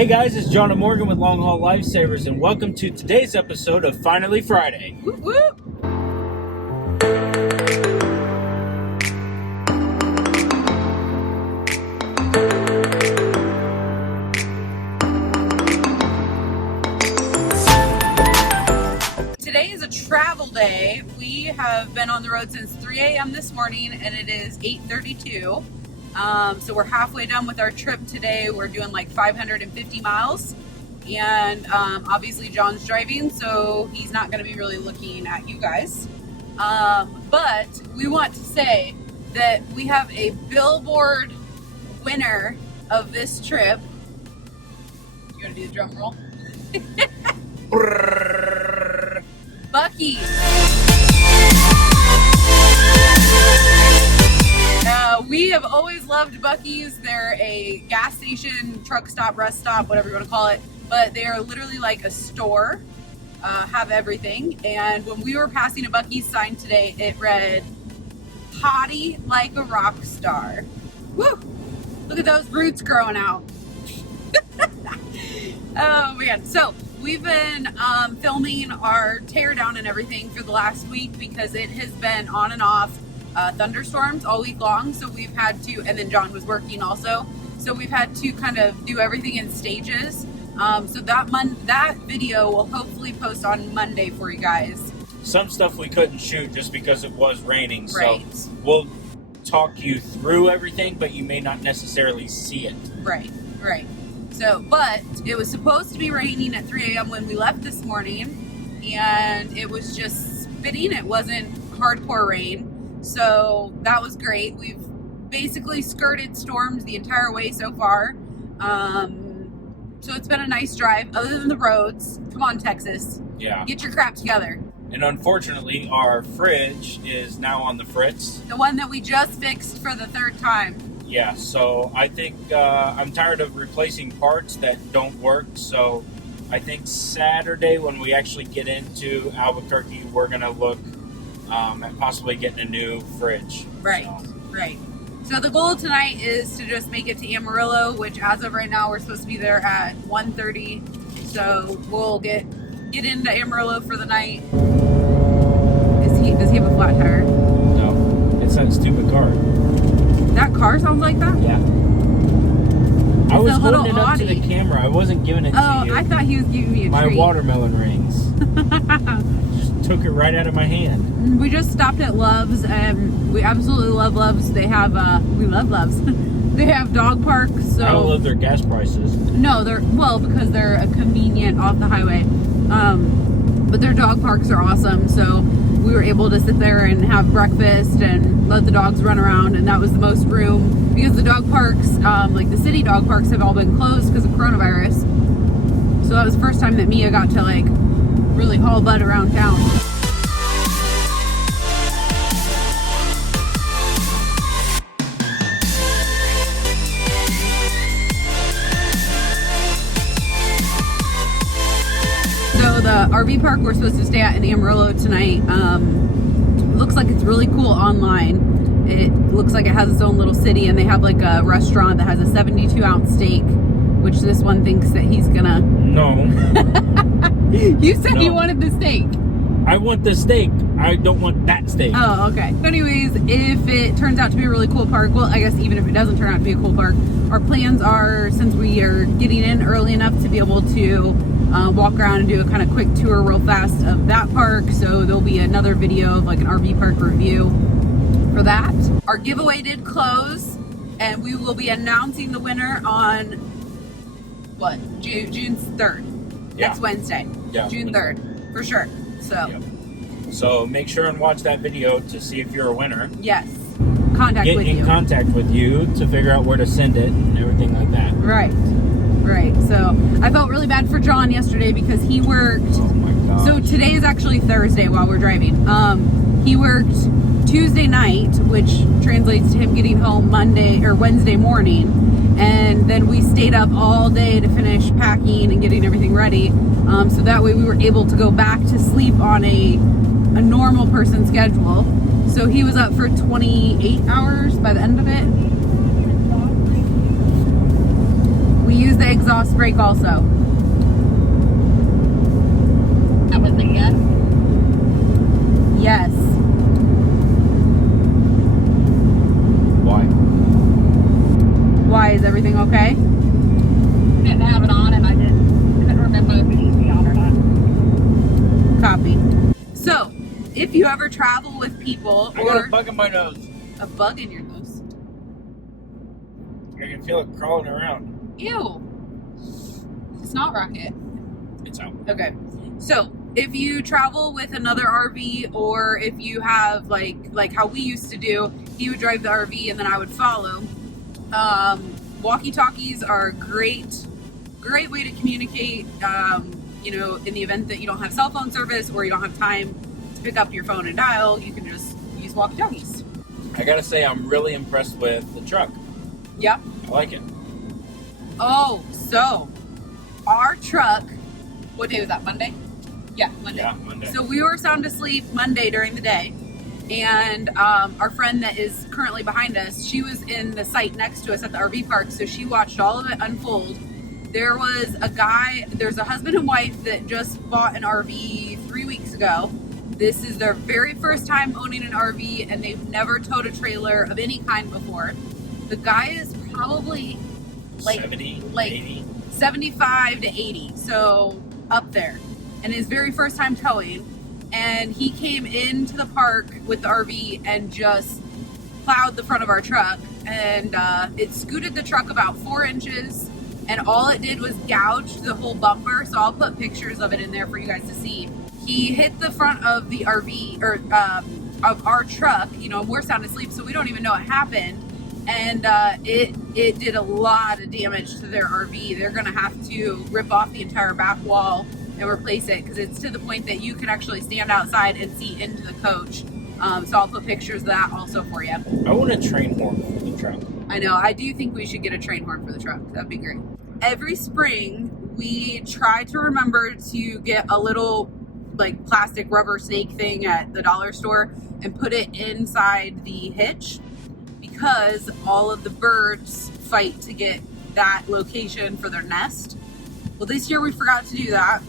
Hey guys, it's John and Morgan with Longhaul Lifesavers, and welcome to today's episode of Finally Friday. Whoop, whoop. Today is a travel day. We have been on the road since 3 a.m. this morning, and it is 8:32. So we're halfway done with our trip today. We're doing like 550 miles, and obviously John's driving, so he's not going to be really looking at you guys. But we want to say that we have a billboard winner of this trip. You want to do the drum roll? Bucky. We have always loved Buc-ee's. They're a gas station, truck stop, rest stop, whatever you want to call it. But they are literally like a store, have everything. And when we were passing a Buc-ee's sign today, it read, "Potty like a rock star." Woo! Look at those roots growing out. Oh man. So we've been filming our teardown and everything for the last week because it has been on and off thunderstorms all week long, so we've had to, and then John was working also, so we've had to kind of do everything in stages. So that video will hopefully post on Monday for you guys. Some stuff we couldn't shoot just because it was raining, Right. so we'll talk you through everything, but you may not necessarily see it. Right. So, but it was supposed to be raining at 3 a.m. when we left this morning, and it was just spitting. It wasn't hardcore rain. So that was great. We've basically skirted storms the entire way so far. So it's been a nice drive, other than the roads. Come on, Texas. Yeah. Get your crap together. And unfortunately, our fridge is now on the fritz. The one that we just fixed for the third time. Yeah, so I think I'm tired of replacing parts that don't work. So I think Saturday when we actually get into Albuquerque, we're going to look at possibly getting a new fridge. Right. So the goal tonight is to just make it to Amarillo, which as of right now we're supposed to be there at 1:30. So we'll get into Amarillo for the night. Does he have a flat tire? No, it's that stupid car. That car sounds like that? Yeah. I was holding it up to the camera. I wasn't giving it to you. Oh, I thought he was giving me a treat. My watermelon rings. Just took it right out of my hand. We just stopped at Love's, and we absolutely love Love's. They have, we love Love's. They have dog parks, so. I don't love their gas prices. No, because they're a convenient off the highway. But their dog parks are awesome, so we were able to sit there and have breakfast and let the dogs run around, and that was the most room, because the dog parks, like the city dog parks, have all been closed because of coronavirus. So that was the first time that Mia got to like really haul butt around town. So the RV park we're supposed to stay at in Amarillo tonight looks like it's really cool online. It looks like it has its own little city, and they have like a restaurant that has a 72-ounce steak, which this one thinks that he's gonna... No. You said No. you wanted the steak. I want the steak. I don't want that steak. Oh, okay. Anyways, if it turns out to be a really cool park, well, I guess even if it doesn't turn out to be a cool park, our plans are, since we are getting in early enough to be able to walk around and do a kind of quick tour real fast of that park. So there'll be another video of like an RV park review for that. Our giveaway did close, and we will be announcing the winner on what? June 3rd. Yeah. Next Wednesday. Yeah. June 3rd, for sure. So. Yep. So make sure and watch that video to see if you're a winner. Yes. Get in contact with you to figure out where to send it and everything like that. Right. So I felt really bad for John yesterday because he worked. Oh my gosh. So today is actually Thursday while we're driving. He worked Tuesday night, which translates to him getting home Wednesday morning, and then we stayed up all day to finish packing and getting everything ready. So that way we were able to go back to sleep on a normal person schedule. So he was up for 28 hours by the end of it. We used the exhaust brake also. That was a yes? Yes. Why? Why? Is everything okay? Didn't have it on and I couldn't remember if it needs to be on or not. Copy. So, if you ever travel with people I got or a bug in my nose. a bug in your nose. I can feel it crawling around. Ew. It's not Rocket. It's out. Okay. So, if you travel with another RV or if you have like how we used to do, he would drive the RV and then I would follow. Walkie-talkies are a great way to communicate, you know, in the event that you don't have cell phone service or you don't have time to pick up your phone and dial, you can just use walkie-talkies. I gotta say, I'm really impressed with the truck. Yep. I like it. Oh, so our truck, what day was that, Monday? Yeah, Monday. Yeah, Monday. So we were sound asleep Monday during the day, and our friend that is currently behind us, she was in the site next to us at the RV park, so she watched all of it unfold. There's a husband and wife that just bought an RV 3 weeks ago. This is their very first time owning an RV, and they've never towed a trailer of any kind before. The guy is probably like 70, like 80. 75 to 80, so up there. And his very first time towing, and he came into the park with the RV and just plowed the front of our truck, and it scooted the truck about 4 inches, and all it did was gouge the whole bumper. So I'll put pictures of it in there for you guys to see. He hit the front of the RV, or of our truck, you know, and we're sound asleep, so we don't even know what happened. And it did a lot of damage to their RV. They're gonna have to rip off the entire back wall and replace it, because it's to the point that you can actually stand outside and see into the coach. So I'll put pictures of that also for you. I want a train horn for the truck. I know, I do think we should get a train horn for the truck. That'd be great. Every spring, we try to remember to get a little like plastic rubber snake thing at the dollar store and put it inside the hitch, because all of the birds fight to get that location for their nest. Well, this year we forgot to do that.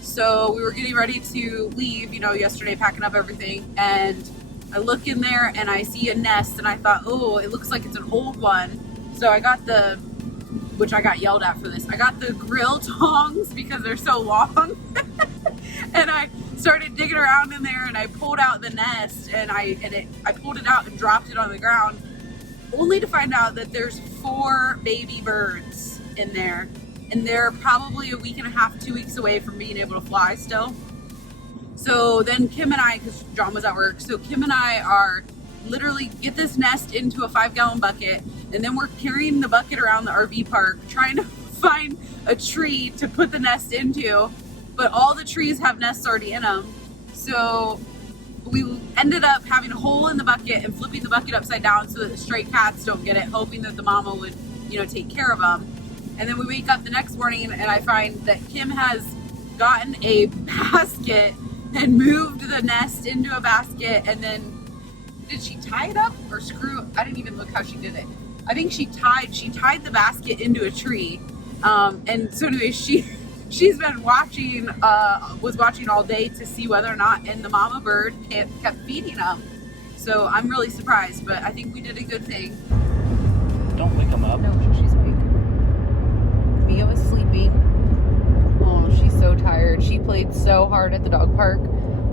So we were getting ready to leave, you know, yesterday, packing up everything, and I look in there and I see a nest, and I thought, oh, it looks like it's an old one. So I got which I got yelled at for this, I got the grill tongs because they're so long. And I started digging around in there, and I pulled out the nest, and I pulled it out and dropped it on the ground, only to find out that there's 4 baby birds in there, and they're probably a week and a half, 2 weeks away from being able to fly still. So then Kim and I, because John was at work, so Kim and I are literally get this nest into a 5-gallon bucket, and then we're carrying the bucket around the RV park trying to find a tree to put the nest into, but all the trees have nests already in them. So we ended up having a hole in the bucket and flipping the bucket upside down so that the stray cats don't get it, hoping that the mama would, you know, take care of them. And then we wake up the next morning and I find that Kim has gotten a basket and moved the nest into a basket, and then did she tie it up or screw? I didn't even look how she did it. I think she tied the basket into a tree. And so anyway, she's been watching, was watching all day to see whether or not, and the mama bird kept feeding them. So I'm really surprised, but I think we did a good thing. Don't wake them up. No, she's awake. Mia was sleeping. Oh, she's so tired. She played so hard at the dog park.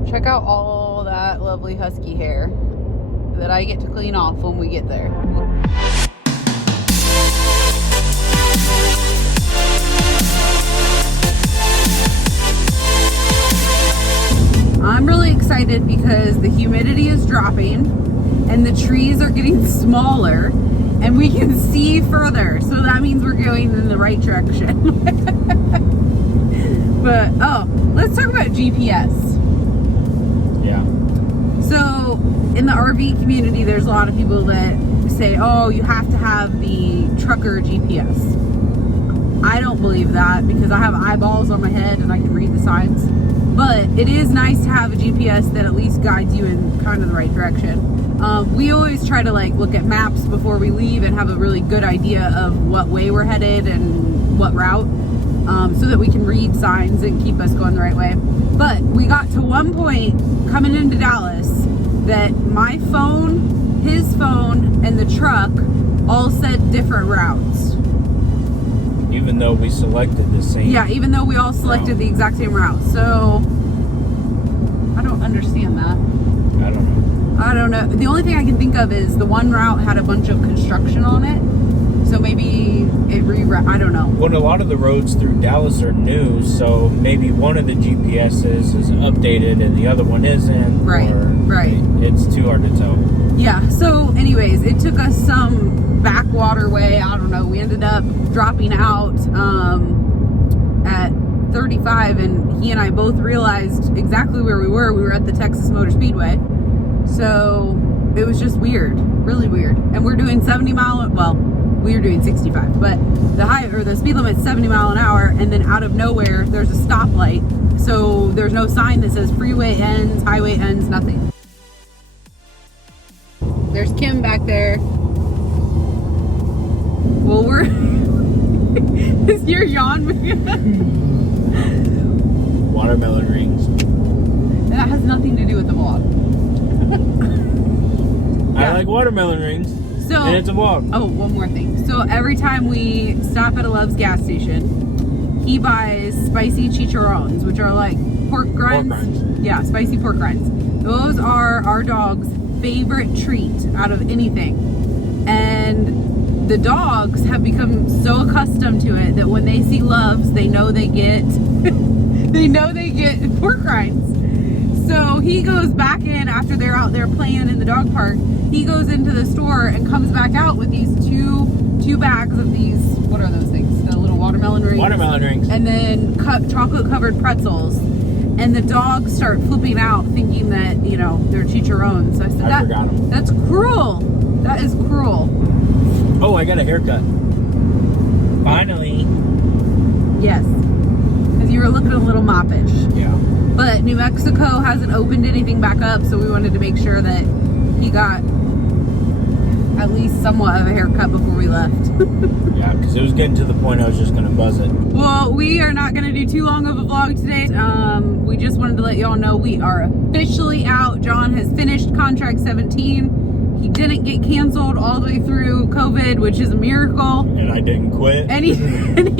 Check out all that lovely husky hair that I get to clean off when we get there. I'm really excited because the humidity is dropping and the trees are getting smaller and we can see further. So that means we're going in the right direction. But, let's talk about GPS. Yeah. So in the RV community, there's a lot of people that say, oh, you have to have the trucker GPS. I don't believe that because I have eyeballs on my head and I can read the signs. but it is nice to have a GPS that at least guides you in kind of the right direction. We always try to like look at maps before we leave and have a really good idea of what way we're headed and what route, so that we can read signs and keep us going the right way. But we got to one point coming into Dallas that my phone, his phone, and the truck all said different routes. Even though we selected the same. Yeah, even though we all selected the exact same route. So I don't understand that. I don't know. The only thing I can think of is the one route had a bunch of construction on it. So maybe it I don't know. Well, a lot of the roads through Dallas are new, so maybe one of the GPSs is updated and the other one isn't. Right, right. It's too hard to tell. Yeah, so anyways, it took us some backwater way. I don't know. We ended up dropping out at 35, and he and I both realized exactly where we were. We were at the Texas Motor Speedway. So it was just weird, really weird. And we're doing 70 mile, well, we were doing 65, but the speed limit's 70 mile an hour, and then out of nowhere there's a stoplight. So there's no sign that says freeway ends, highway ends, nothing. There's Kim back there. Well, we're is your yawn? Watermelon rings. That has nothing to do with the vlog. I like watermelon rings. So, and it's a vlog. Oh, one more thing. So every time we stop at a Love's gas station, he buys spicy chicharrones, which are like pork rinds. Yeah, spicy pork rinds. Those are our dog's favorite treat out of anything. And the dogs have become so accustomed to it that when they see Love's, they know they get pork rinds. So he goes back in after they're out there playing in the dog park. He goes into the store and comes back out with these two bags of these, what are those things? The little watermelon rings. Watermelon rings. And then chocolate covered pretzels. And the dogs start flipping out thinking that, you know, they're chicharrones. So I said, I forgot them. That's cruel. That is cruel. Oh, I got a haircut. Finally. Yes. Because you were looking a little moppish. Yeah. But New Mexico hasn't opened anything back up, so we wanted to make sure that he got at least somewhat of a haircut before we left. Yeah, because it was getting to the point I was just going to buzz it. Well, we are not going to do too long of a vlog today. We just wanted to let y'all know we are officially out. John has finished contract 17. He didn't get canceled all the way through COVID, which is a miracle. And I didn't quit. And he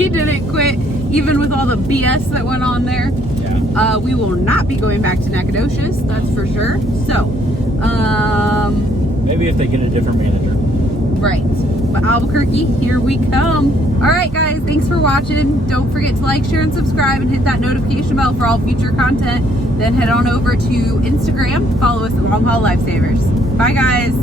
didn't quit, even with all the BS that went on there. Yeah. We will not be going back to Nacogdoches, that's for sure. So, maybe if they get a different manager. Right. But Albuquerque, here we come. All right, guys, thanks for watching. Don't forget to like, share, and subscribe, and hit that notification bell for all future content. Then head on over to Instagram. Follow us at Longhaul Lifesavers. Bye, guys.